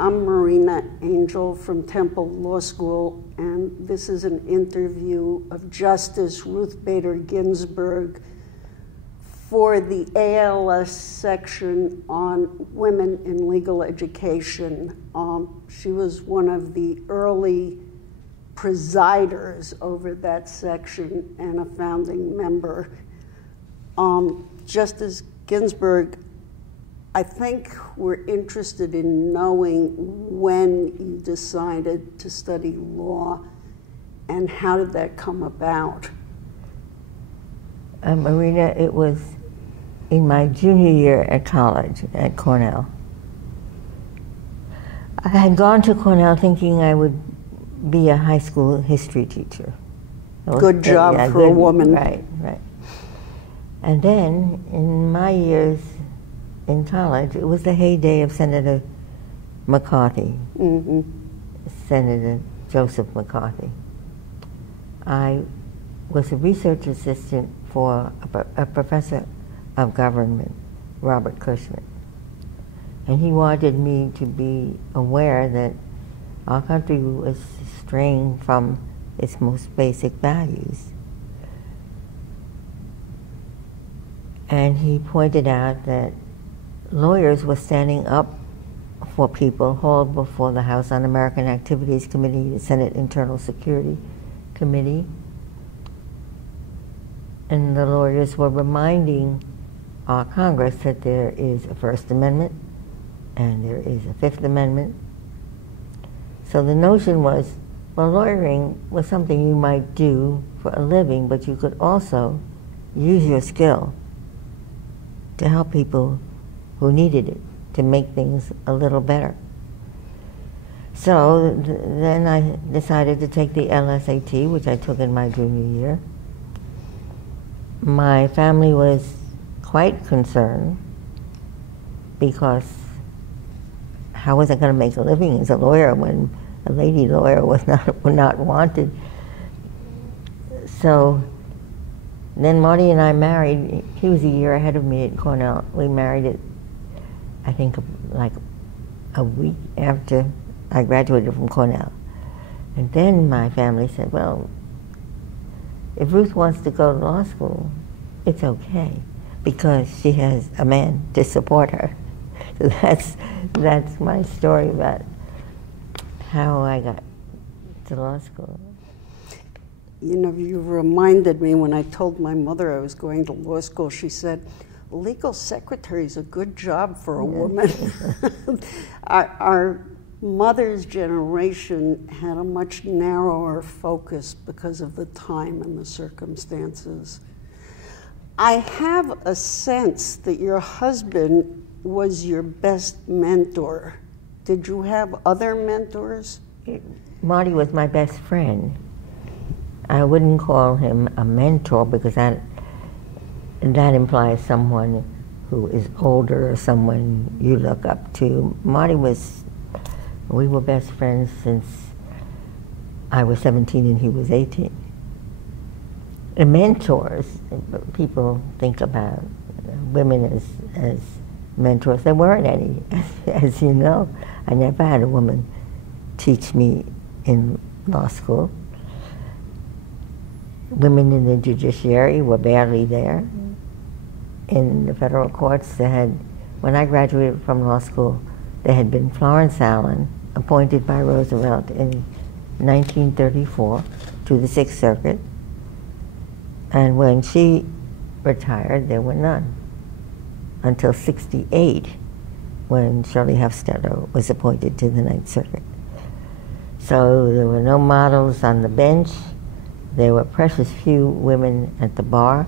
I'm Marina Angel from Temple Law School, and this is an interview of Justice Ruth Bader Ginsburg for the AALS section on women in legal education. She was one of the early presiders over that section and a founding member. Justice Ginsburg, I think we're interested in knowing when you decided to study law and how did that come about? Marina, it was in my junior year at college at Cornell. I had gone to Cornell thinking I would be a high school history teacher. Good job for a woman. Right, right. And then in my years in college, it was the heyday of Senator McCarthy, Senator Joseph McCarthy. I was a research assistant for a professor of government, Robert Cushman. And he wanted me to be aware that our country was straying from its most basic values. And he pointed out that lawyers were standing up for people hauled before the House Un-American Activities Committee, the Senate Internal Security Committee, and the lawyers were reminding our Congress that there is a First Amendment and there is a Fifth Amendment. So the notion was, well, lawyering was something you might do for a living, but you could also use your skill to help people who needed it, to make things a little better. So then I decided to take the LSAT, which I took in my junior year. My family was quite concerned because how was I going to make a living as a lawyer when a lady lawyer was not wanted? So then Marty and I married. He was a year ahead of me at Cornell. We married at, I think, like a week after I graduated from Cornell. And then my family said, well, if Ruth wants to go to law school, it's okay, because she has a man to support her. So that's my story about how I got to law school. You know, you reminded me when I told my mother I was going to law school, she said, legal secretary is a good job for a woman. Our mother's generation had a much narrower focus because of the time and the circumstances. I have a sense that your husband was your best mentor. Did you have other mentors? Marty was my best friend. I wouldn't call him a mentor because that implies someone who is older or someone you look up to. We were best friends since I was 17 and he was 18. And mentors, people think about women as mentors. There weren't any, as you know. I never had a woman teach me in law school. Women in the judiciary were barely there. In the federal courts, when I graduated from law school, there had been Florence Allen, appointed by Roosevelt in 1934 to the Sixth Circuit. And when she retired, there were none until '68, when Shirley Hofstadter was appointed to the Ninth Circuit. So there were no models on the bench. There were precious few women at the bar.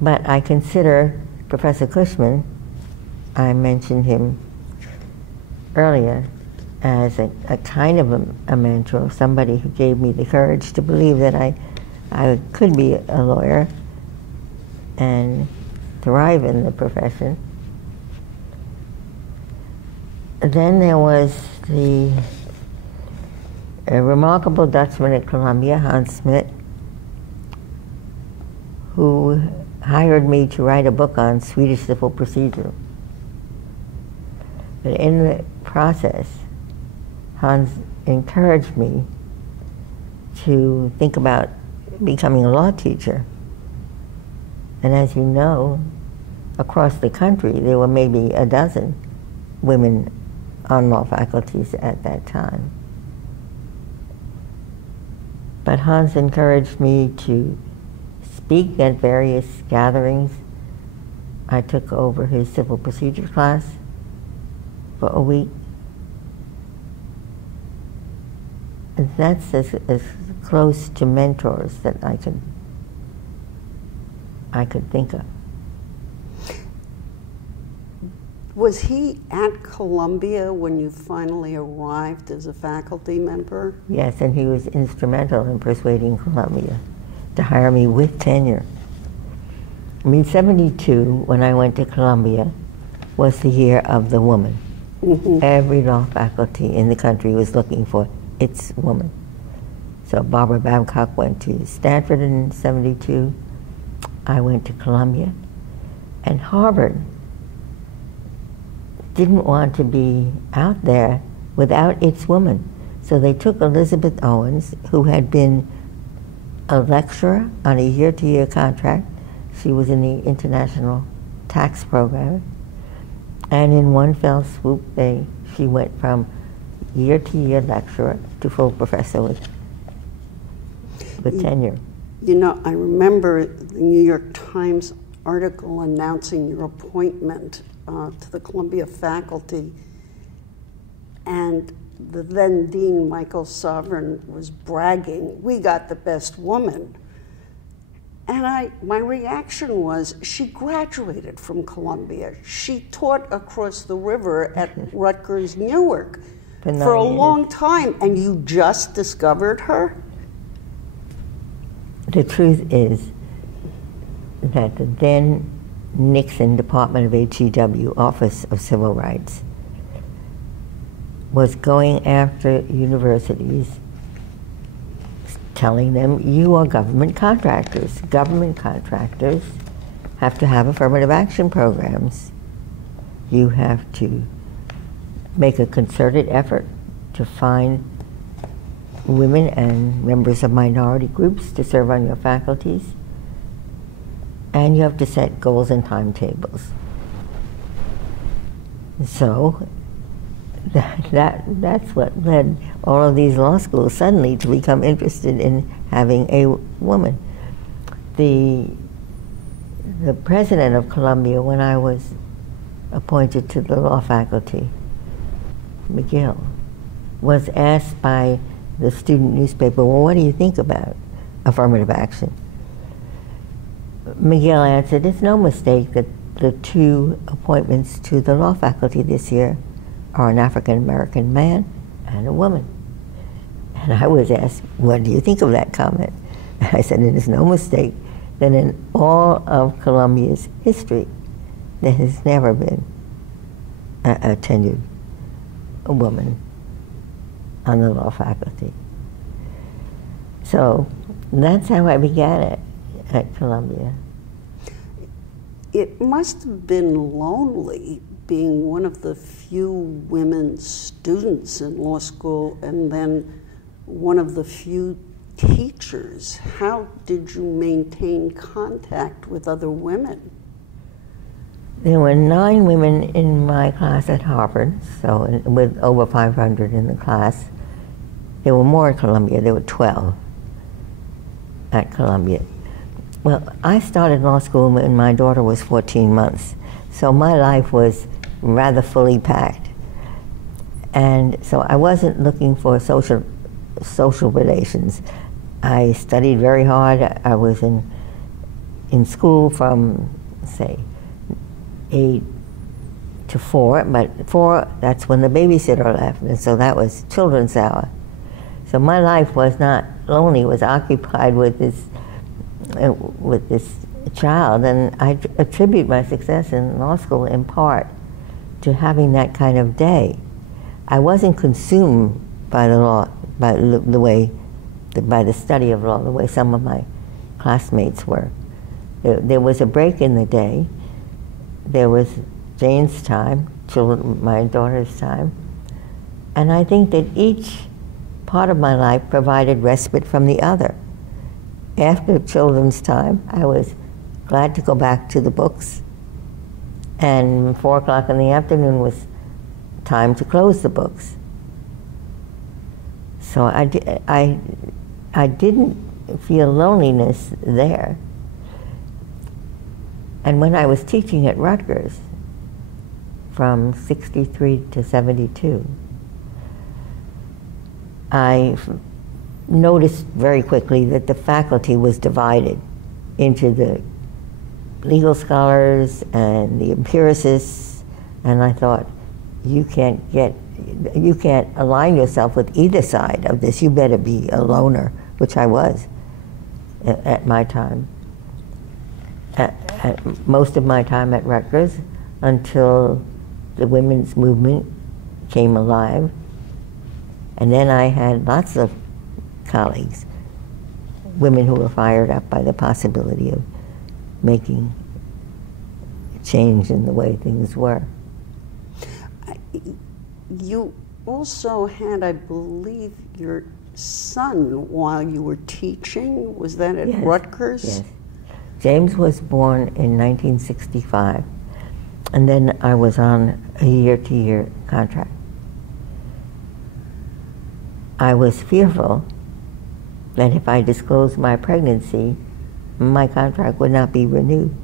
But I consider Professor Cushman, I mentioned him earlier, as a kind of a mentor, somebody who gave me the courage to believe that I could be a lawyer and thrive in the profession. Then there was the remarkable Dutchman at Columbia, Hans Smit, who hired me to write a book on Swedish civil procedure. But in the process, Hans encouraged me to think about becoming a law teacher. And as you know, across the country, there were maybe a dozen women on law faculties at that time. But Hans encouraged me to speak at various gatherings. I took over his civil procedure class for a week. And that's as close to mentors that I could think of. Was he at Columbia when you finally arrived as a faculty member? Yes, and he was instrumental in persuading Columbia to hire me with tenure. I mean, 72, when I went to Columbia, was the year of the woman. Mm-hmm. Every law faculty in the country was looking for its woman. So Barbara Babcock went to Stanford in 72. I went to Columbia. And Harvard didn't want to be out there without its woman. So they took Elizabeth Owens, who had been a lecturer on a year-to-year contract. She was in the international tax program. And in one fell swoop, she went from year-to-year lecturer to full professor with tenure. You know, I remember the New York Times article announcing your appointment to the Columbia faculty, and the then Dean Michael Sovereign was bragging, "We got the best woman." And my reaction was, she graduated from Columbia. She taught across the river at Rutgers Newark for a long time, and you just discovered her? The truth is that the then Nixon Department of HEW, Office of Civil Rights, was going after universities, telling them, you are government contractors. Government contractors have to have affirmative action programs. You have to make a concerted effort to find women and members of minority groups to serve on your faculties. And you have to set goals and timetables. So that's what led all of these law schools suddenly to become interested in having a woman. The president of Columbia, when I was appointed to the law faculty, McGill, was asked by the student newspaper, well, what do you think about affirmative action? McGill answered, it's no mistake that the two appointments to the law faculty this year are an African-American man and a woman. And I was asked, what do you think of that comment? And I said, it is no mistake that in all of Columbia's history, there has never been a tenured woman on the law faculty. So that's how I began it at Columbia. It must have been lonely being one of the few women students in law school and then one of the few teachers. How did you maintain contact with other women? There were 9 women in my class at Harvard, so with over 500 in the class. There were more at Columbia. There were 12 at Columbia. Well, I started law school when my daughter was 14 months, so my life was rather fully packed. And so I wasn't looking for social relations. I studied very hard. I was in school from, say, 8 to 4, but 4, that's when the babysitter left, and so that was children's hour. So my life was not lonely, it was occupied with this child, and I attribute my success in law school in part to having that kind of day. I wasn't consumed by the law, by the study of law, the way some of my classmates were. There was a break in the day. There was Jane's time, my daughter's time. And I think that each part of my life provided respite from the other. After children's time, I was glad to go back to the books, and 4 o'clock in the afternoon was time to close the books. So I didn't feel loneliness there. And when I was teaching at Rutgers from 63 to 72, I noticed very quickly that the faculty was divided into the legal scholars and the empiricists, and I thought, you can't align yourself with either side of this. You better be a loner, which I was at my time. At most of my time at Rutgers, until the women's movement came alive. And then I had lots of colleagues, women who were fired up by the possibility of making a change in the way things were. You also had, I believe, your son while you were teaching. Was that at Rutgers? Yes. James was born in 1965, and then I was on a year-to-year contract. I was fearful that if I disclosed my pregnancy, my contract would not be renewed.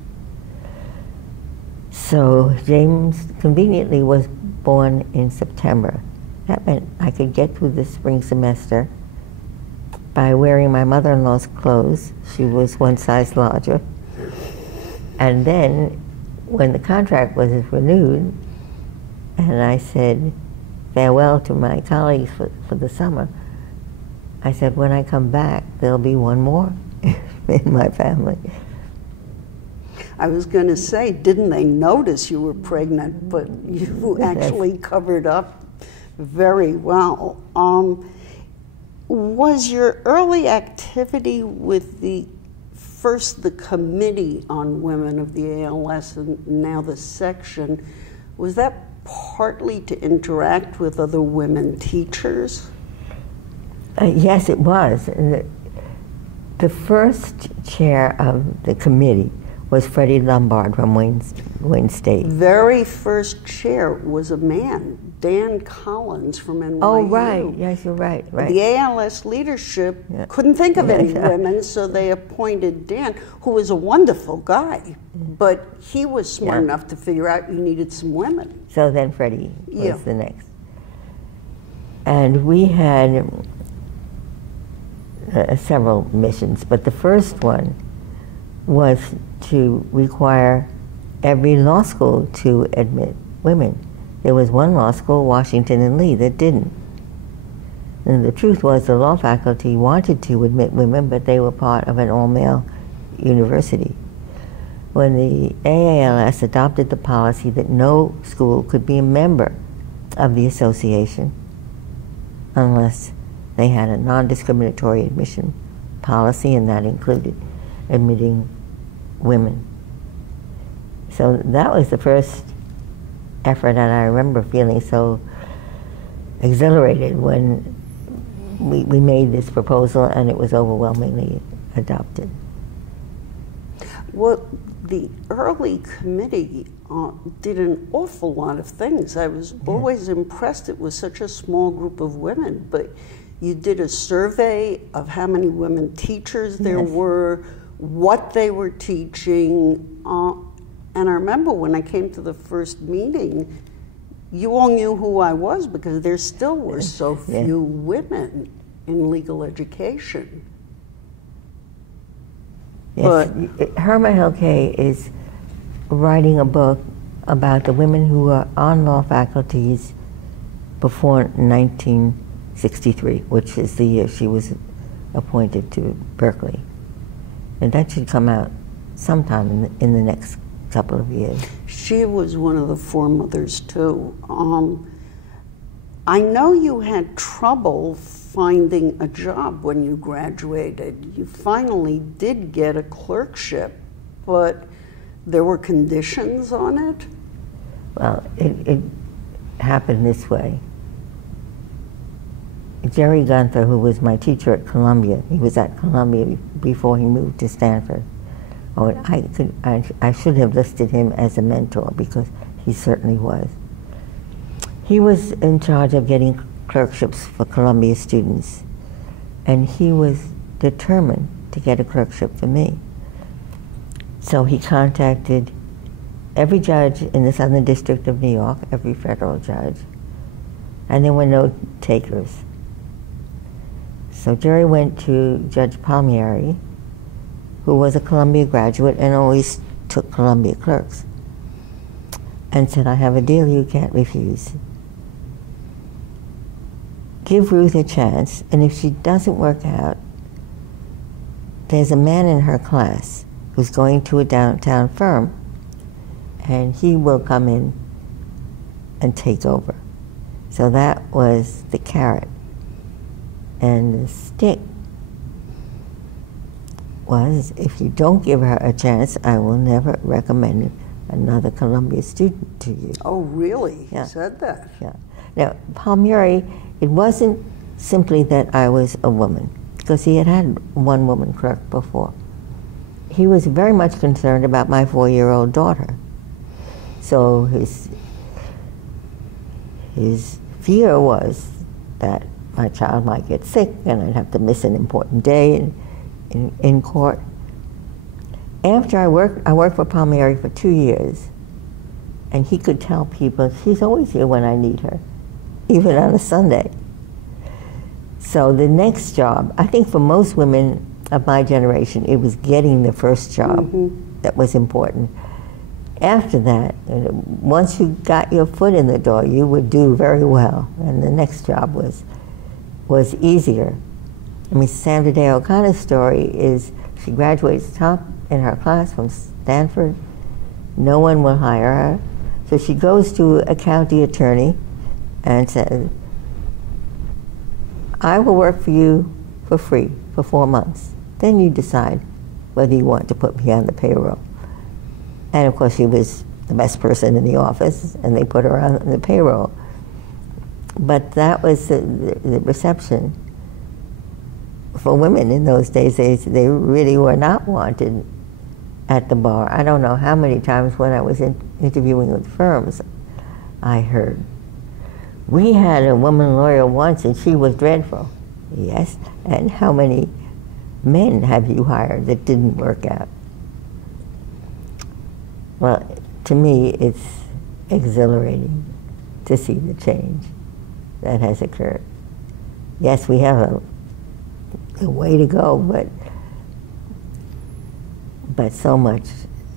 So James conveniently was born in September. That meant I could get through the spring semester by wearing my mother-in-law's clothes. She was one size larger. And then when the contract was renewed, and I said farewell to my colleagues for the summer, I said, when I come back, there'll be one more in my family. I was going to say, didn't they notice you were pregnant, but you actually covered up very well. Was your early activity with the Committee on Women of the ALS and now the section, was that partly to interact with other women teachers? Yes, it was. The first chair of the committee was Freddie Lombard from Wayne State. Very first chair was a man, Dan Collins from NYU. Oh, right. Yes, you're right. The ALS leadership couldn't think of any women, so they appointed Dan, who was a wonderful guy, but he was smart enough to figure out you needed some women. So then Freddie was the next. And we had several missions, but the first one was to require every law school to admit women. There was one law school, Washington and Lee, that didn't. And the truth was the law faculty wanted to admit women, but they were part of an all-male university. When the AALS adopted the policy that no school could be a member of the association unless they had a non-discriminatory admission policy, and that included admitting women. So that was the first effort, and I remember feeling so exhilarated when we made this proposal and it was overwhelmingly adopted. Well, the early committee did an awful lot of things. I was always impressed it was such a small group of women, but you did a survey of how many women teachers there were, what they were teaching, and I remember when I came to the first meeting, you all knew who I was because there still were so few women in legal education. Yes, Herma Hilke is writing a book about the women who were on law faculties before 1963, which is the year she was appointed to Berkeley. And that should come out sometime in the next couple of years. She was one of the foremothers too. I know you had trouble finding a job when you graduated. You finally did get a clerkship, but there were conditions on it? Well, happened this way. Jerry Gunther, who was my teacher at Columbia, he was at Columbia before he moved to Stanford. Oh, I should have listed him as a mentor because he certainly was. He was in charge of getting clerkships for Columbia students, and he was determined to get a clerkship for me. So he contacted every judge in the Southern District of New York, every federal judge, and there were no takers. So Jerry went to Judge Palmieri, who was a Columbia graduate and always took Columbia clerks, and said, I have a deal you can't refuse. Give Ruth a chance, and if she doesn't work out, there's a man in her class who's going to a downtown firm, and he will come in and take over. So that was the carrot. And the stick was, if you don't give her a chance, I will never recommend another Columbia student to you. Oh, really? Yeah. He said that? Yeah. Now, Palmieri, it wasn't simply that I was a woman, because he had had one woman clerk before. He was very much concerned about my 4-year-old daughter. So his fear was that my child might get sick and I'd have to miss an important day in court. After I worked for Palmieri for 2 years, and he could tell people, she's always here when I need her, even on a Sunday. So the next job, I think for most women of my generation, it was getting the first job that was important. After that, once you got your foot in the door, you would do very well, and the next job was easier. I mean, Sandra Day O'Connor's story is she graduates top in her class from Stanford. No one will hire her. So she goes to a county attorney and says, I will work for you for free for 4 months. Then you decide whether you want to put me on the payroll. And of course, she was the best person in the office, and they put her on the payroll. But that was the reception. For women in those days, they really were not wanted at the bar. I don't know how many times when I was interviewing with firms, I heard, we had a woman lawyer once and she was dreadful. Yes, and how many men have you hired that didn't work out? Well, to me, it's exhilarating to see the change that has occurred. Yes, we have a way to go, but so much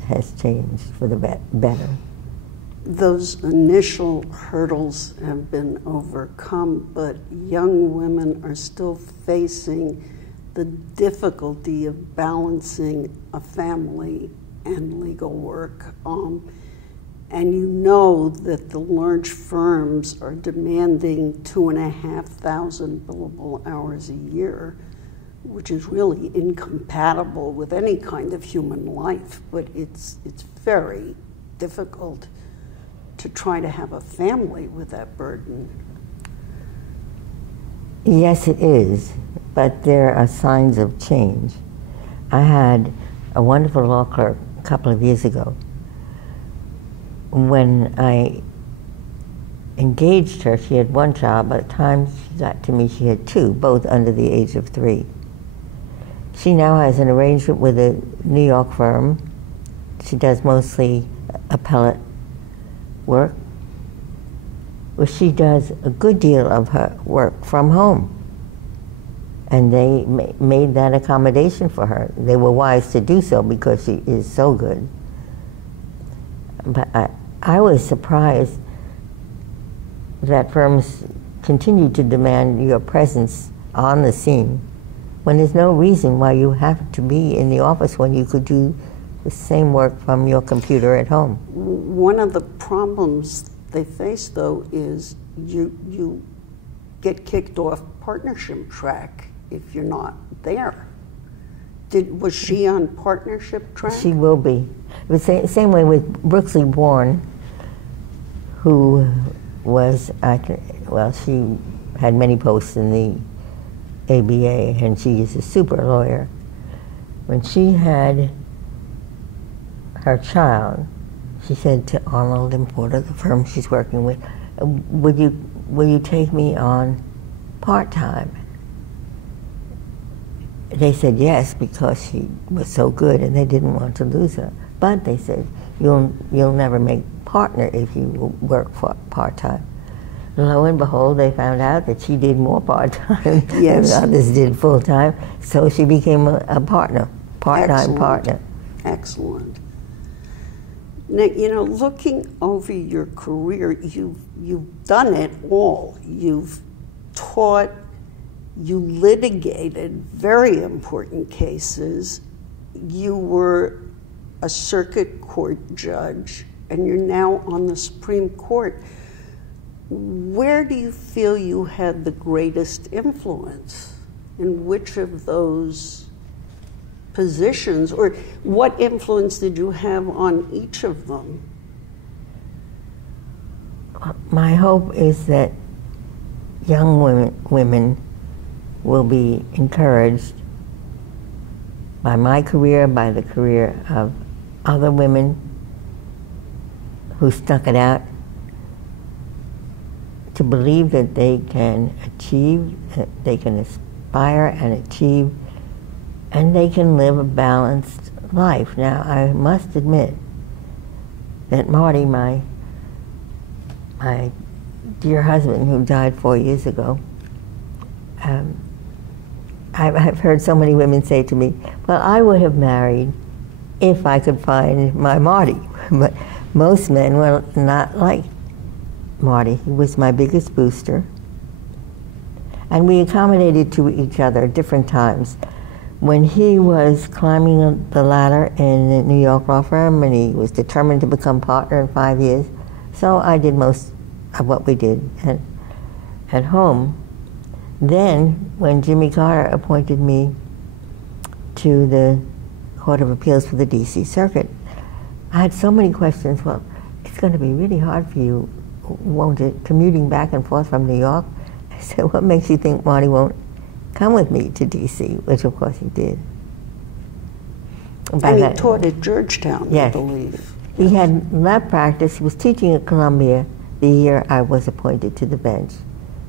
has changed for the better. Those initial hurdles have been overcome, but young women are still facing the difficulty of balancing a family and legal work. And you know that the large firms are demanding 2,500 billable hours a year, which is really incompatible with any kind of human life, but it's very difficult to try to have a family with that burden. Yes, it is, but there are signs of change. I had a wonderful law clerk a couple of years ago. When I engaged her, she had one child. By the time she got to me, she had two, both under the age of 3. She now has an arrangement with a New York firm. She does mostly appellate work, where she does a good deal of her work from home. And they made that accommodation for her. They were wise to do so because she is so good. But I was surprised that firms continue to demand your presence on the scene when there's no reason why you have to be in the office when you could do the same work from your computer at home. One of the problems they face, though, is you get kicked off partnership track if you're not there. Was she on partnership track? She will be. It was the same way with Brooksley Bourne, who was, well, she had many posts in the ABA, and she is a super lawyer. When she had her child, she said to Arnold and Porter, the firm she's working with, will you take me on part-time? They said yes, because she was so good and they didn't want to lose her. But they said, you'll never make partner if you work for part-time. Lo and behold, they found out that she did more part-time yes. than others did full-time, so she became a partner, part-time partner. Excellent. Now, you know, looking over your career, you've done it all. You've taught, you litigated very important cases. You were a circuit court judge, and you're now on the Supreme Court. Where do you feel you had the greatest influence? In which of those positions, or what influence did you have on each of them? My hope is that young women will be encouraged by my career, by the career of other women who stuck it out, to believe that they can achieve, that they can aspire and achieve, and they can live a balanced life. Now, I must admit that Marty, my dear husband who died 4 years ago, I've heard so many women say to me, well, I would have married if I could find my Marty. But most men were not like Marty. He was my biggest booster. And we accommodated to each other at different times. When he was climbing the ladder in the New York law firm, and he was determined to become partner in 5 years, so I did most of what we did at home. Then, when Jimmy Carter appointed me to the Court of Appeals for the D.C. Circuit, I had so many questions. Well, it's going to be really hard for you, won't it, commuting back and forth from New York? I said, what makes you think Marty won't come with me to D.C., which of course he did. And he taught at Georgetown, yes. I believe. He had lab practice. He was teaching at Columbia the year I was appointed to the bench.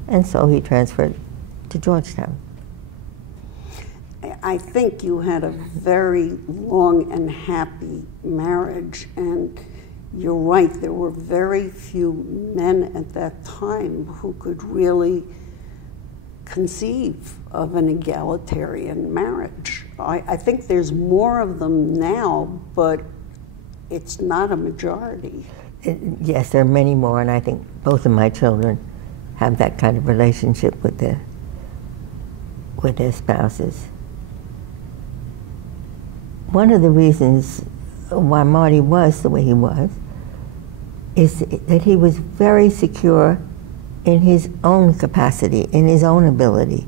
And so he transferred to Georgetown. I think you had a very long and happy marriage, and you're right, there were very few men at that time who could really conceive of an egalitarian marriage. I think there's more of them now, but it's not a majority. Yes, there are many more, and I think both of my children have that kind of relationship with their spouses. One of the reasons why Marty was the way he was is that he was very secure in his own capacity, in his own ability.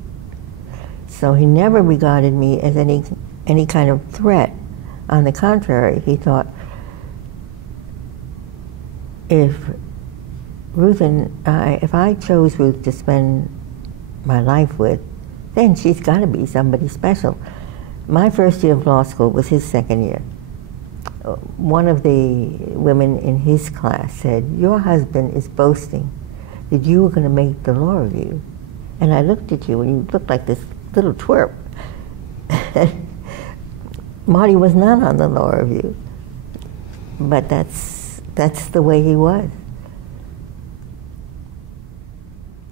So he never regarded me as any kind of threat. On the contrary, he thought, if I chose Ruth to spend my life with, then she's got to be somebody special. My first year of law school was his second year. One of the women in his class said, your husband is boasting that you were going to make the law review. And I looked at you, and you looked like this little twerp. Marty was not on the law review. But that's the way he was.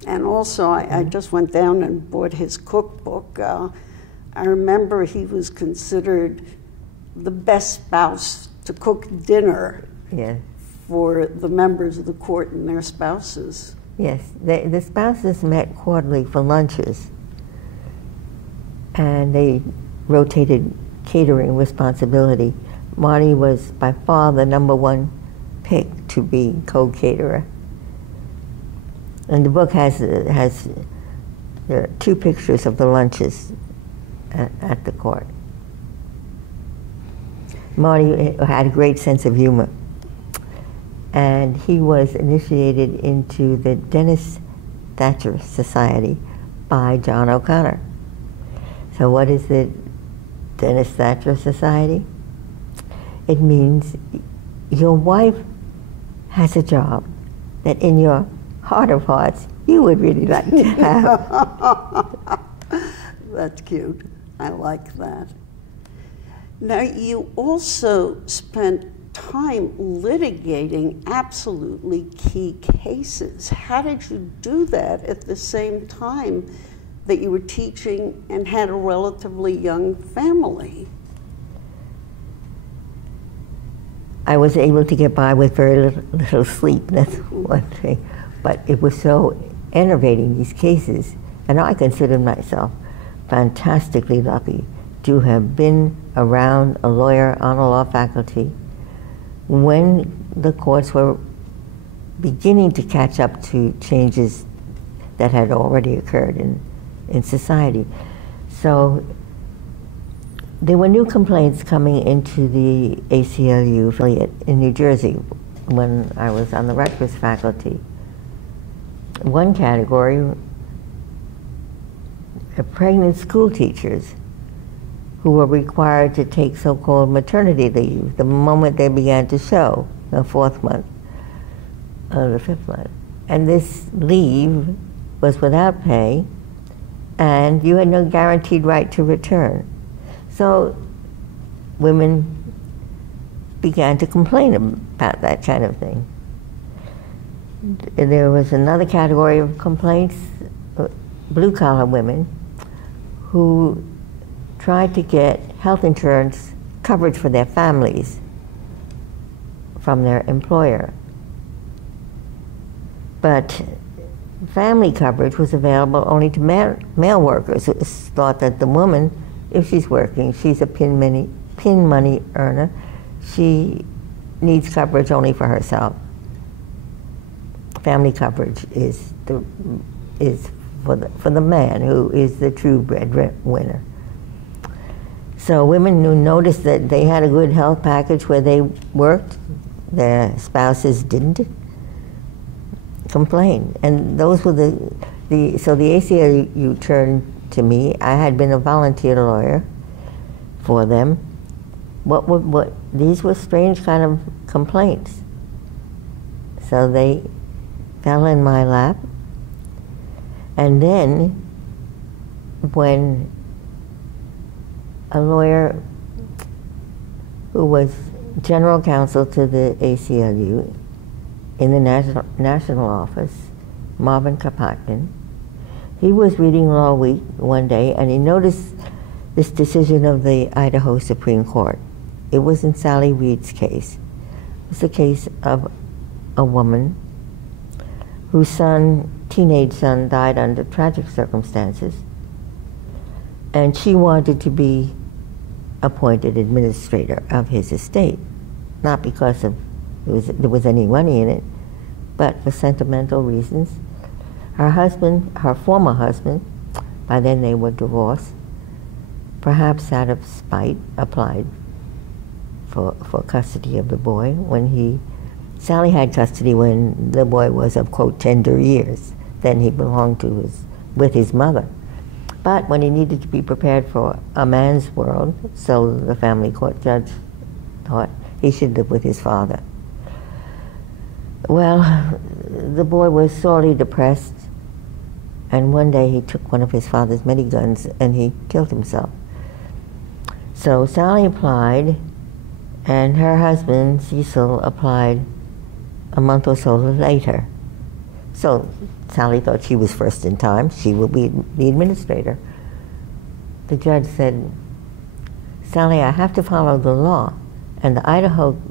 And also, I just went down and bought his cookbook. I remember he was considered the best spouse to cook dinner for the members of the court and their spouses. Yes, the spouses met quarterly for lunches, and they rotated catering responsibility. Marty was by far the #1 pick to be co-caterer. And the book there are 2 pictures of the lunches at the court. Marty had a great sense of humor. and he was initiated into the Dennis Thatcher Society by John O'Connor. So what is the Dennis Thatcher Society? It means your wife has a job that in your heart of hearts you would really like to have. That's cute. I like that. Now, you also spent time litigating absolutely key cases. How did you do that at the same time that you were teaching and had a relatively young family? I was able to get by with very little sleep, that's one thing. But it was so enervating, these cases, and I considered myself fantastically lucky to have been around a lawyer on a law faculty when the courts were beginning to catch up to changes that had already occurred in society. So there were new complaints coming into the ACLU affiliate in New Jersey when I was on the Rutgers faculty. One category, pregnant school teachers who were required to take so-called maternity leave the moment they began to show, the 4th month or the 5th month. And this leave was without pay, and you had no guaranteed right to return. So women began to complain about that kind of thing. There was another category of complaints, blue-collar women, who tried to get health insurance coverage for their families from their employer. But family coverage was available only to male workers. It was thought that the woman, if she's working, she's a pin money earner, she needs coverage only for herself. Family coverage is for the man who is the true breadwinner. So women who noticed that they had a good health package where they worked, their spouses didn't, complain. And those were so the ACLU turned to me. I had been a volunteer lawyer for them. These were strange kind of complaints. So they fell in my lap. And then when a lawyer who was general counsel to the ACLU in the national office, Marvin Kapotkin, he was reading Law Week one day and he noticed this decision of the Idaho Supreme Court. It was in Sally Reed's case. It was the case of a woman whose teenage son died under tragic circumstances, and she wanted to be appointed administrator of his estate, not because there was any money in it, but for sentimental reasons. Her former husband, by then they were divorced, perhaps out of spite, applied for custody of the boy Sally had custody when the boy was of, quote, tender years. Then he belonged with his mother. But when he needed to be prepared for a man's world, so the family court judge thought, he should live with his father. Well, the boy was sorely depressed, and one day he took one of his father's miniguns and he killed himself. So Sally applied, and her husband, Cecil, applied a month or so later. So Sally thought she was first in time. She will be the administrator. The judge said, Sally, I have to follow the law. And the Idaho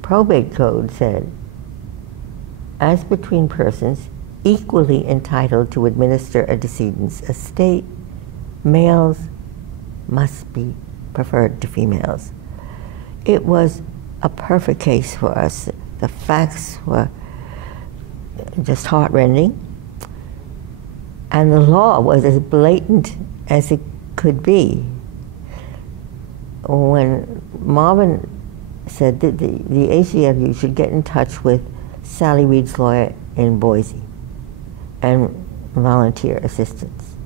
probate code said, as between persons equally entitled to administer a decedent's estate, males must be preferred to females. It was a perfect case for us. The facts were just heartrending, and the law was as blatant as it could be. When Marvin said that the ACLU should get in touch with Sally Reed's lawyer in Boise, and volunteer assistance.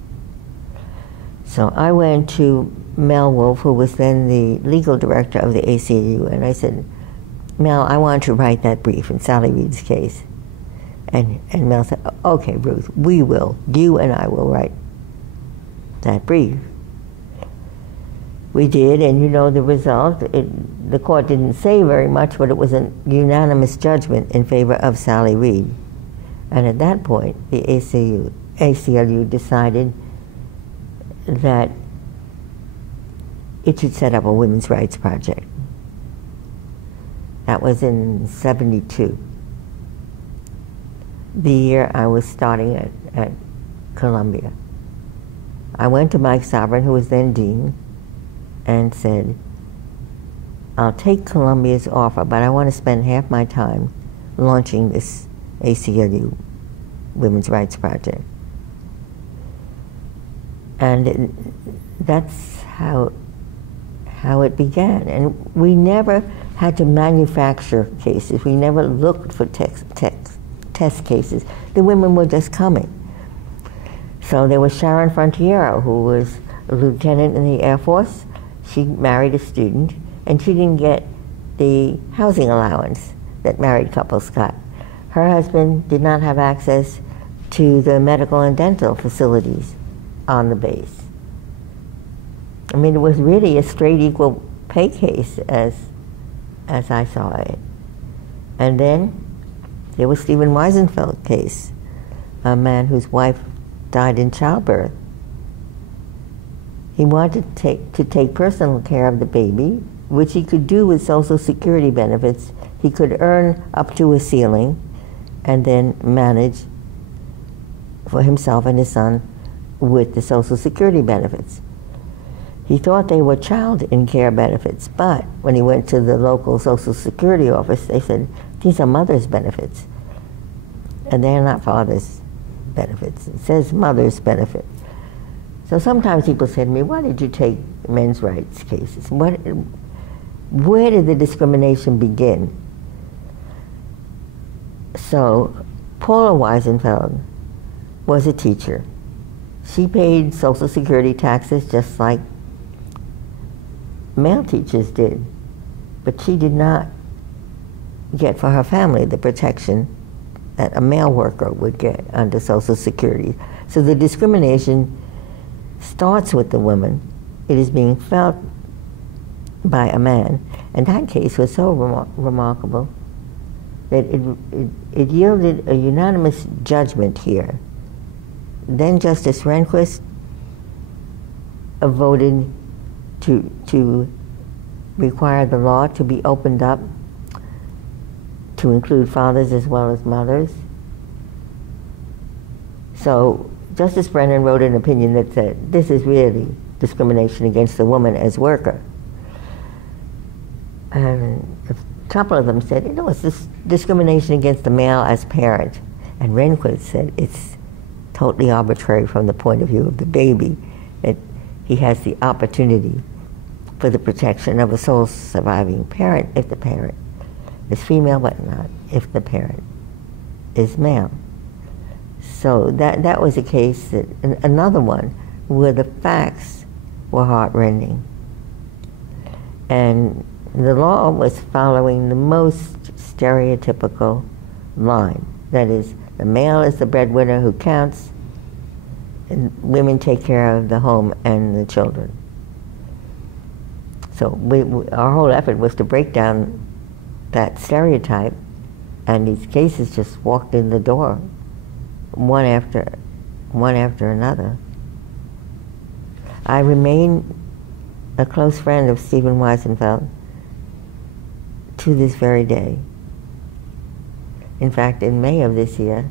So I went to Mel Wolf, who was then the legal director of the ACLU, and I said, Mel, I want to write that brief in Sally Reed's case. And Mel said, okay, Ruth, we will. You and I will write that brief. We did, and you know the result. The court didn't say very much, but it was a unanimous judgment in favor of Sally Reed. And at that point, the ACLU decided that it should set up a women's rights project. That was in '72. The year I was starting at Columbia. I went to Mike Sovereign, who was then dean, and said, I'll take Columbia's offer, but I want to spend half my time launching this ACLU Women's Rights Project. And that's how it began. And we never had to manufacture cases. We never looked for test cases. The women were just coming. So there was Sharon Frontiero, who was a lieutenant in the Air Force. She married a student, and she didn't get the housing allowance that married couples got. Her husband did not have access to the medical and dental facilities on the base. I mean, it was really a straight equal pay case as I saw it. And then there was Stephen Weisenfeld's case, a man whose wife died in childbirth. He wanted to take personal care of the baby, which he could do with Social Security benefits. He could earn up to a ceiling and then manage for himself and his son with the Social Security benefits. He thought they were child in care benefits, but when he went to the local Social Security office, they said, these are mother's benefits, and they're not father's benefits. It says mother's benefit. So sometimes people say to me, why did you take men's rights cases? Where did the discrimination begin? So Paula Weisenfeld was a teacher. She paid Social Security taxes just like male teachers did, but she did not get for her family the protection that a male worker would get under Social Security. So the discrimination starts with the woman. It is being felt by a man. And that case was so remarkable that it yielded a unanimous judgment here. Then Justice Rehnquist voted to require the law to be opened up to include fathers as well as mothers. So Justice Brennan wrote an opinion that said, this is really discrimination against the woman as worker. And a couple of them said, you know, it's this discrimination against the male as parent. And Rehnquist said, it's totally arbitrary from the point of view of the baby, that he has the opportunity for the protection of a sole surviving parent if the parent is female, but not if the parent is male. So that was a case, that another one where the facts were heartrending. And the law was following the most stereotypical line. That is, the male is the breadwinner who counts, and women take care of the home and the children. So our whole effort was to break down that stereotype, and these cases just walked in the door, one after another. I remain a close friend of Stephen Weisenfeld to this very day. In fact, in May of this year,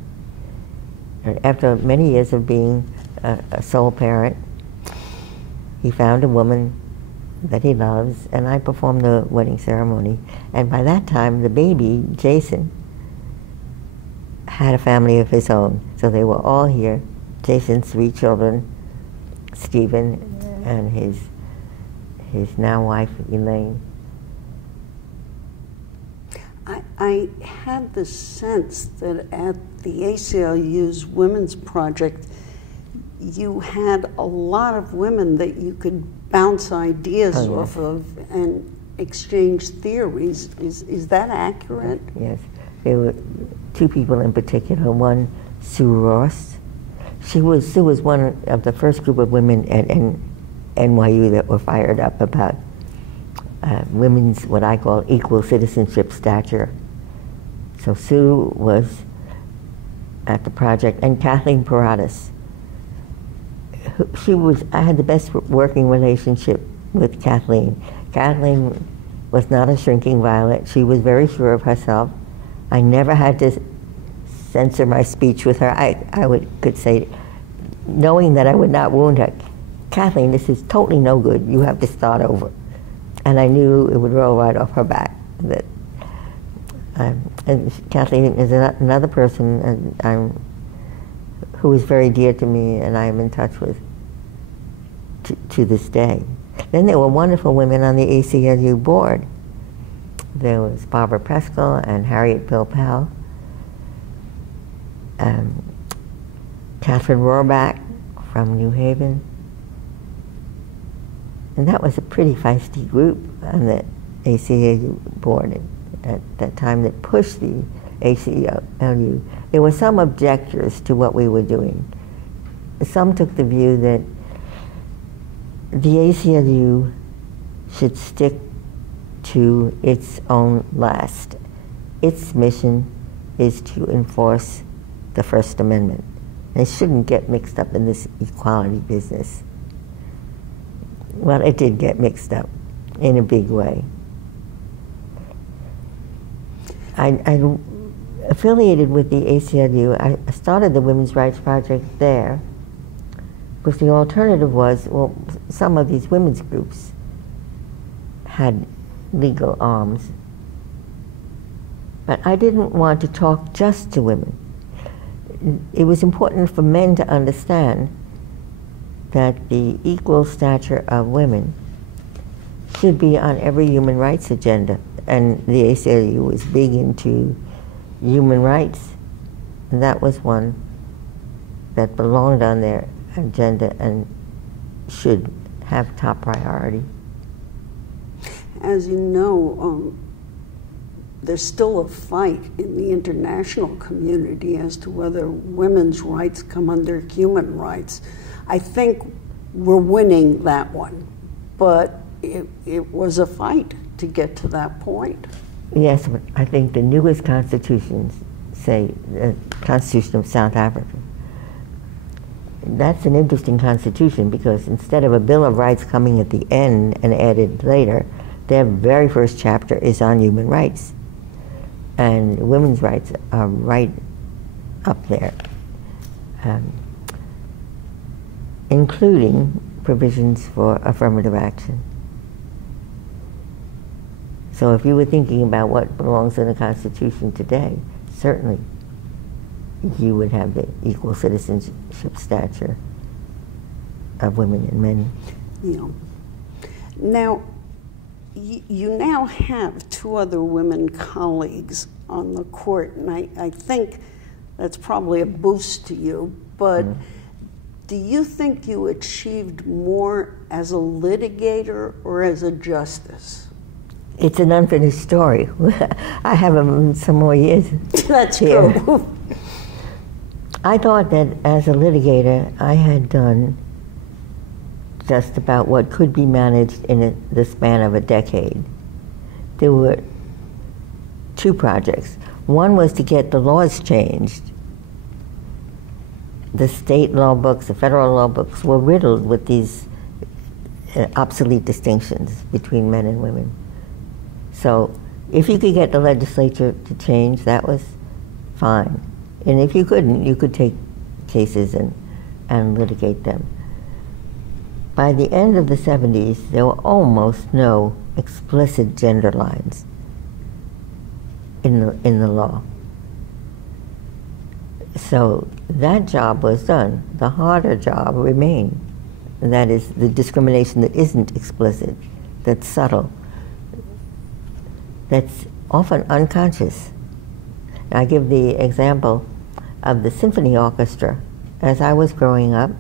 after many years of being a sole parent, he found a woman that he loves, and I performed the wedding ceremony. And by that time, the baby, Jason, had a family of his own. So they were all here. Jason's 3 children, Stephen and his now wife, Elaine. I I had the sense that at the ACLU's Women's Project, you had a lot of women that you could bounce ideas off of and exchange theories. Is that accurate? Yes. There were two people in particular. One, Sue Ross. Sue was one of the first group of women at NYU that were fired up about women's, what I call, equal citizenship stature. So Sue was at the project, and Kathleen Paradas. I had the best working relationship with Kathleen. Kathleen was not a shrinking violet. She was very sure of herself. I never had to censor my speech with her. I could say, knowing that I would not wound her, Kathleen, this is totally no good. You have to start over. And I knew it would roll right off her back. And Kathleen is another person who is very dear to me, and I am in touch with to this day. Then there were wonderful women on the ACLU board. There was Barbara Preskel and Harriet Pilpel, Catherine Rohrbach from New Haven. And that was a pretty feisty group on the ACLU board at that time that pushed the ACLU. There were some objectors to what we were doing. Some took the view that the ACLU should stick to its own last. Its mission is to enforce the First Amendment. And it shouldn't get mixed up in this equality business. Well, it did get mixed up in a big way. I affiliated with the ACLU. I started the Women's Rights Project there because the alternative was, well, some of these women's groups had legal arms. But I didn't want to talk just to women. It was important for men to understand that the equal stature of women should be on every human rights agenda. And the ACLU was big into human rights. And that was one that belonged on their agenda and should have top priority. As you know, there's still a fight in the international community as to whether women's rights come under human rights. I think we're winning that one, but it was a fight to get to that point. Yes, but I think the newest constitutions, say the Constitution of South Africa, that's an interesting constitution because instead of a Bill of Rights coming at the end and added later, their very first chapter is on human rights. And women's rights are right up there, including provisions for affirmative action. So if you were thinking about what belongs in the Constitution today, certainly you would have the equal citizenship stature of women and men. Yeah. Now, you now have two other women colleagues on the court, and I think that's probably a boost to you, but do you think you achieved more as a litigator or as a justice? It's an unfinished story. I have some more years. That's here. true. I thought that as a litigator, I had done just about what could be managed in the span of a decade. There were two projects. One was to get the laws changed. The state law books, the federal law books were riddled with these obsolete distinctions between men and women. So if you could get the legislature to change, that was fine. And if you couldn't, you could take cases and litigate them. By the end of the 70s, there were almost no explicit gender lines in the law. So that job was done. The harder job remained. And that is the discrimination that isn't explicit, that's subtle, that's often unconscious. I give the example of the symphony orchestra. As I was growing up,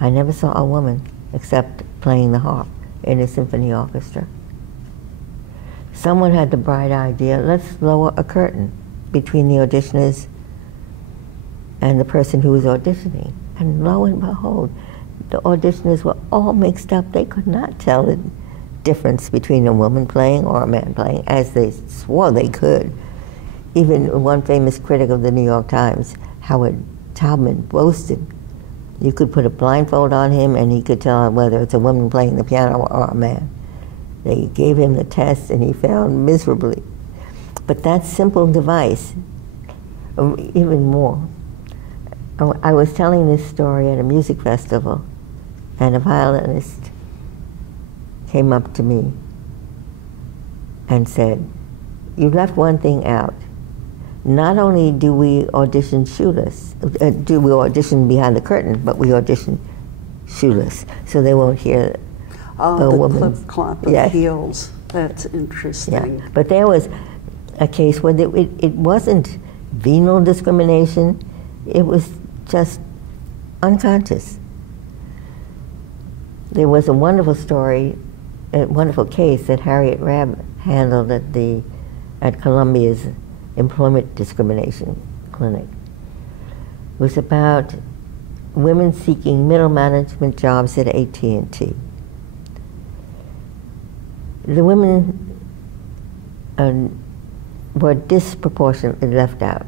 I never saw a woman except playing the harp in a symphony orchestra. Someone had the bright idea, let's lower a curtain between the auditioners and the person who was auditioning. And lo and behold, the auditioners were all mixed up. They could not tell the difference between a woman playing or a man playing, as they swore they could. Even one famous critic of the New York Times, Howard Taubman, boasted you could put a blindfold on him and he could tell whether it's a woman playing the piano or a man. They gave him the test and he failed miserably. But that simple device, even more. I was telling this story at a music festival, and a violinist came up to me and said, you left one thing out. Not only do we audition shoeless, do we audition behind the curtain, but we audition shoeless, so they won't hear a woman. Clip-clop of heels. That's interesting. Yeah. But there was a case where it wasn't venal discrimination, it was just unconscious. There was a wonderful story, a wonderful case that Harriet Rabb handled at Columbia's employment discrimination clinic. It was about women seeking middle management jobs at AT&T. The women were disproportionately left out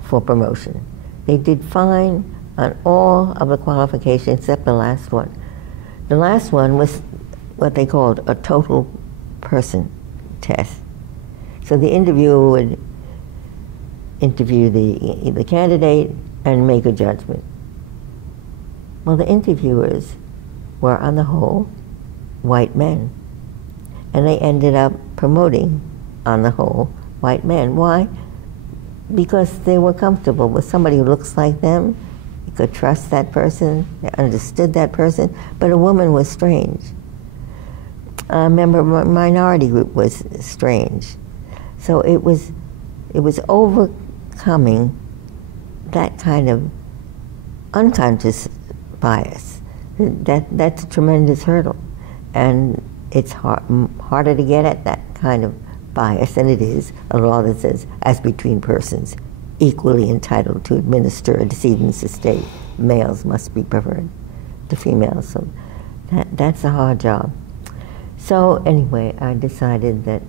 for promotion. They did fine on all of the qualifications except the last one. The last one was what they called a total person test. So the interviewer would interview the candidate and make a judgment. Well, the interviewers were, on the whole, white men. And they ended up promoting, on the whole, white men. Why? Because they were comfortable with somebody who looks like them. You could trust that person, they understood that person, but a woman was strange. A member of a minority group was strange. So it was overcoming that kind of unconscious bias. That's a tremendous hurdle. And it's harder to get at that kind of bias than it is a law that says, as between persons equally entitled to administer a decedent's estate, males must be preferred to females. So that's a hard job. So anyway, I decided that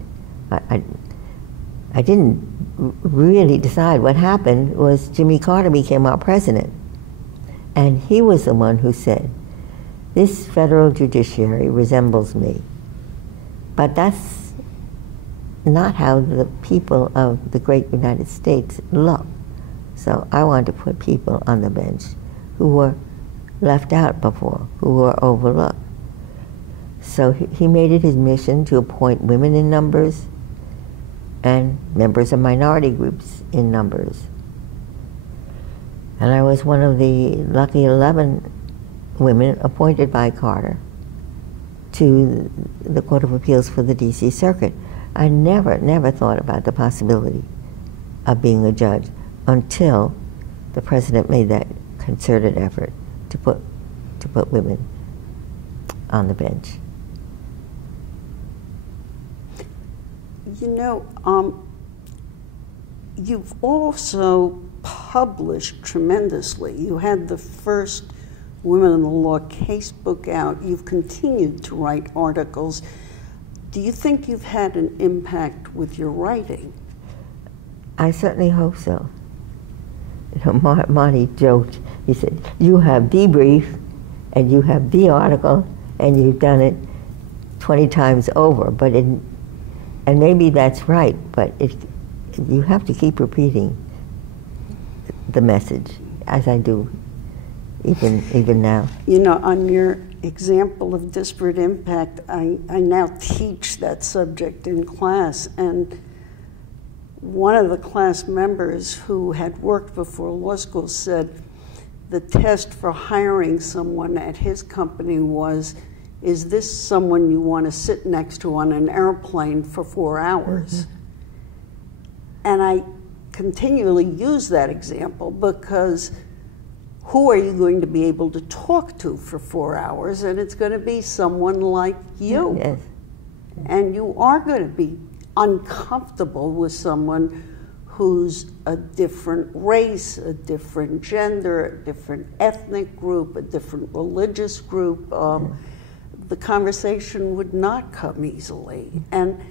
I didn't really decide. What happened was Jimmy Carter became our president, and he was the one who said, this federal judiciary resembles me. But that's not how the people of the great United States look. So I wanted to put people on the bench who were left out before, who were overlooked. So he made it his mission to appoint women in numbers and members of minority groups in numbers. And I was one of the lucky 11 women appointed by Carter to the Court of Appeals for the D.C. Circuit. I never thought about the possibility of being a judge until the president made that concerted effort to put women on the bench. You know, you've also published tremendously. You had the first Women in the Law casebook out. You've continued to write articles. Do you think you've had an impact with your writing? I certainly hope so. You know, Marty joked. He said, you have the brief, and you have the article, and you've done it 20 times over. But and maybe that's right, but you have to keep repeating the message, as I do even now. You know, on your example of disparate impact, I now teach that subject in class, and one of the class members who had worked before law school said the test for hiring someone at his company was, is this someone you want to sit next to on an airplane for 4 hours? Mm-hmm. And I continually use that example because who are you going to be able to talk to for 4 hours? And it's going to be someone like you. Yes. And you are going to be uncomfortable with someone who's a different race, a different gender, a different ethnic group, a different religious group. The conversation would not come easily. And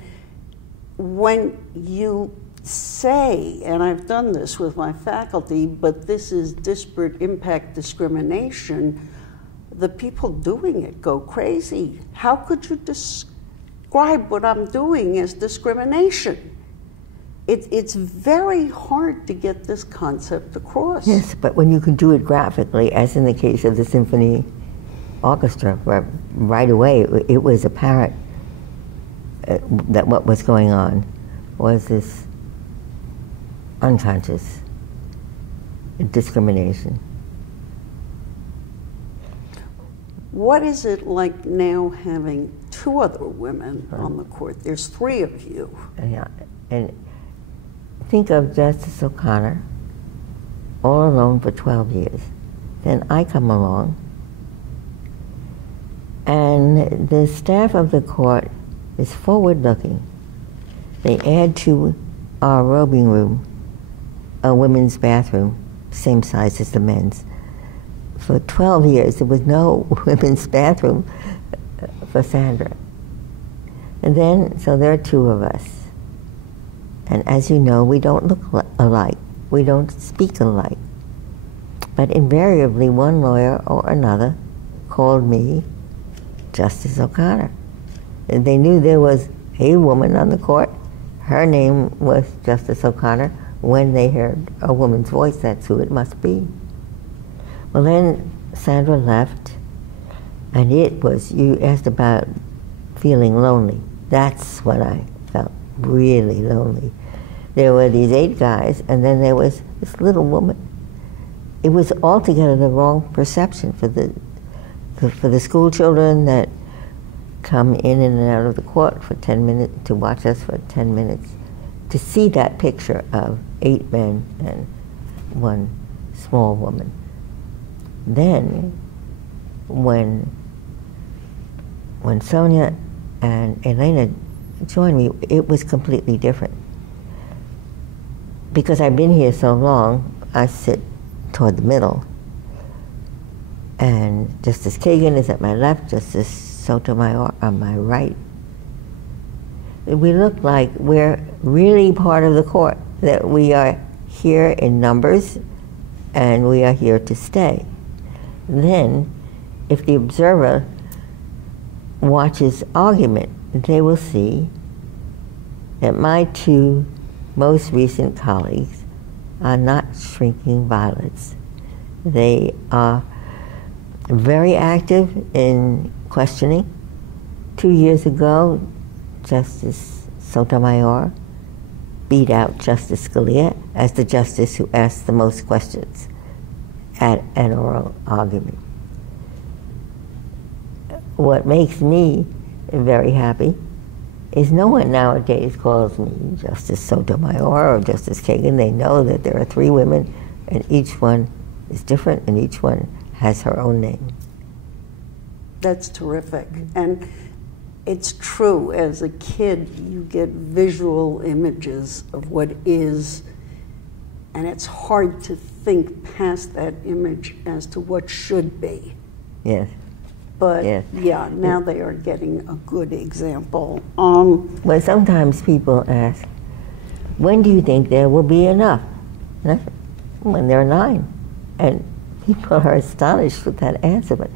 when you say, and I've done this with my faculty, but this is disparate impact discrimination, the people doing it go crazy. How could you describe what I'm doing as discrimination? It's very hard to get this concept across. Yes, but when you can do it graphically, as in the case of the symphony orchestra, right away it was apparent that what was going on was this unconscious discrimination. What is it like now having 2 other women on the court? There's 3 of you. Yeah, and think of Justice O'Connor all alone for 12 years. Then I come along, and the staff of the court is forward-looking. They add to our robing room a women's bathroom, same size as the men's. For 12 years, there was no women's bathroom for Sandra. And then, so there are 2 of us. And as you know, we don't look alike. We don't speak alike. But invariably, one lawyer or another called me Justice O'Connor. And they knew there was a woman on the court. Her name was Justice O'Connor. When they heard a woman's voice, that's who it must be. Well, then Sandra left, and it was, you asked about feeling lonely. That's when I felt really lonely. There were these 8 guys, and then there was this little woman. It was altogether the wrong perception for the school children that come in and out of the court for 10 minutes, to watch us for 10 minutes, to see that picture of 8 men and 1 small woman. Then, when Sonia and Elena joined me, it was completely different. Because I've been here so long, I sit toward the middle. And Justice Kagan is at my left, Justice Sotomayor on my right. We look like we're really part of the court, that we are here in numbers and we are here to stay. Then, if the observer watches argument, they will see that my 2 most recent colleagues are not shrinking violets. They are very active in questioning. 2 years ago, Justice Sotomayor beat out Justice Scalia as the justice who asked the most questions at an oral argument. What makes me very happy is no one nowadays calls me Justice Sotomayor or Justice Kagan. They know that there are 3 women, and each one is different, and each one has her own name. That's terrific. And it's true, as a kid, you get visual images of what is, and it's hard to think past that image as to what should be. Yes. But yes. Yeah, now they are getting a good example. Well, sometimes people ask, when do you think there will be enough? And I say, when there are 9. And people are astonished with that answer. But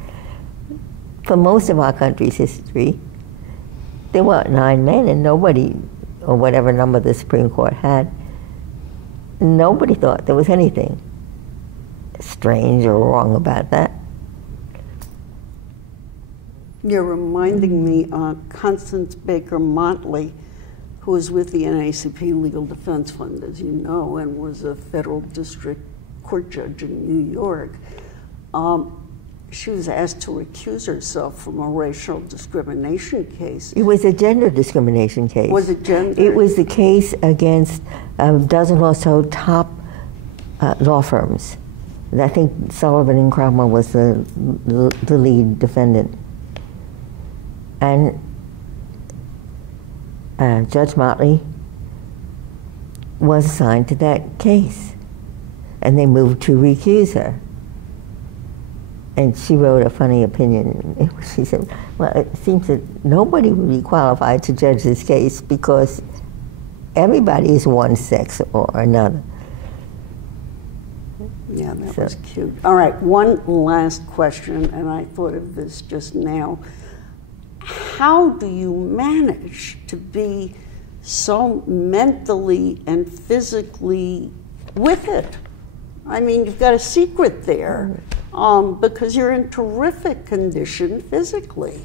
for most of our country's history, there were 9 men, and nobody, or whatever number the Supreme Court had, nobody thought there was anything strange or wrong about that. You're reminding me of Constance Baker Motley, who was with the NAACP Legal Defense Fund, as you know, and was a federal district court judge in New York. She was asked to recuse herself from a racial discrimination case. It was a gender discrimination case. Was it gender? It was the case against a dozen or so top law firms. I think Sullivan and Cromwell was the lead defendant. And Judge Motley was assigned to that case. And they moved to recuse her. And she wrote a funny opinion. She said, well, it seems that nobody would be qualified to judge this case because everybody is one sex or another. Yeah, that was cute. All right, one last question, and I thought of this just now. How do you manage to be so mentally and physically with it? I mean, you've got a secret there because you're in terrific condition physically.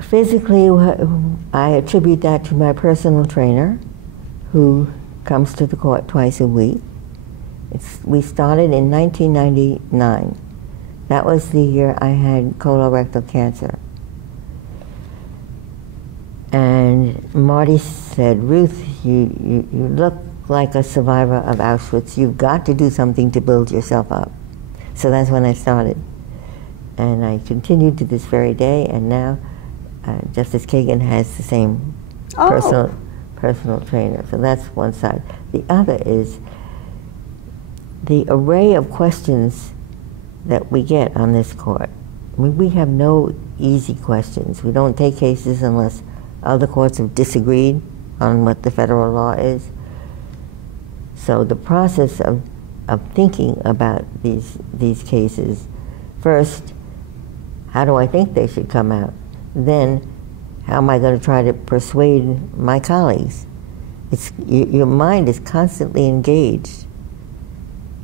Physically, I attribute that to my personal trainer, who comes to the court twice a week. We started in 1999. That was the year I had colorectal cancer. And Marty said, Ruth, you look like a survivor of Auschwitz. You've got to do something to build yourself up. So that's when I started. And I continued to this very day, and now Justice Kagan has the same personal trainer. So that's one side. The other is the array of questions that we get on this court. I mean, we have no easy questions. We don't take cases unless other courts have disagreed on what the federal law is. So the process of thinking about these cases, first, how do I think they should come out? Then, how am I going to try to persuade my colleagues? Your mind is constantly engaged.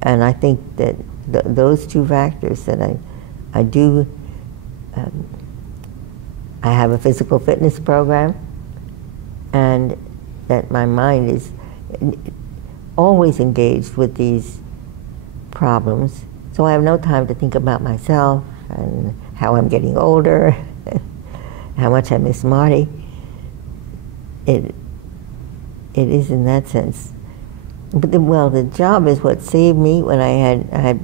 And I think that those two factors that I do, I have a physical fitness program, and that my mind is always engaged with these problems. So I have no time to think about myself and how I'm getting older, how much I miss Marty. It is in that sense. But the job is what saved me when I had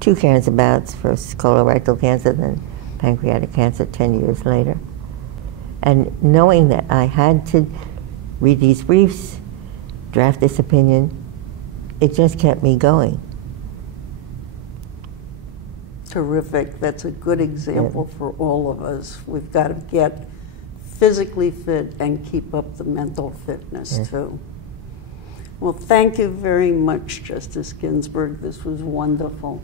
2 cancer bouts, first colorectal cancer, then pancreatic cancer 10 years later. And knowing that I had to read these briefs, draft this opinion, it just kept me going. Terrific. That's a good example for all of us. We've got to get physically fit and keep up the mental fitness too. Well, thank you very much, Justice Ginsburg. This was wonderful.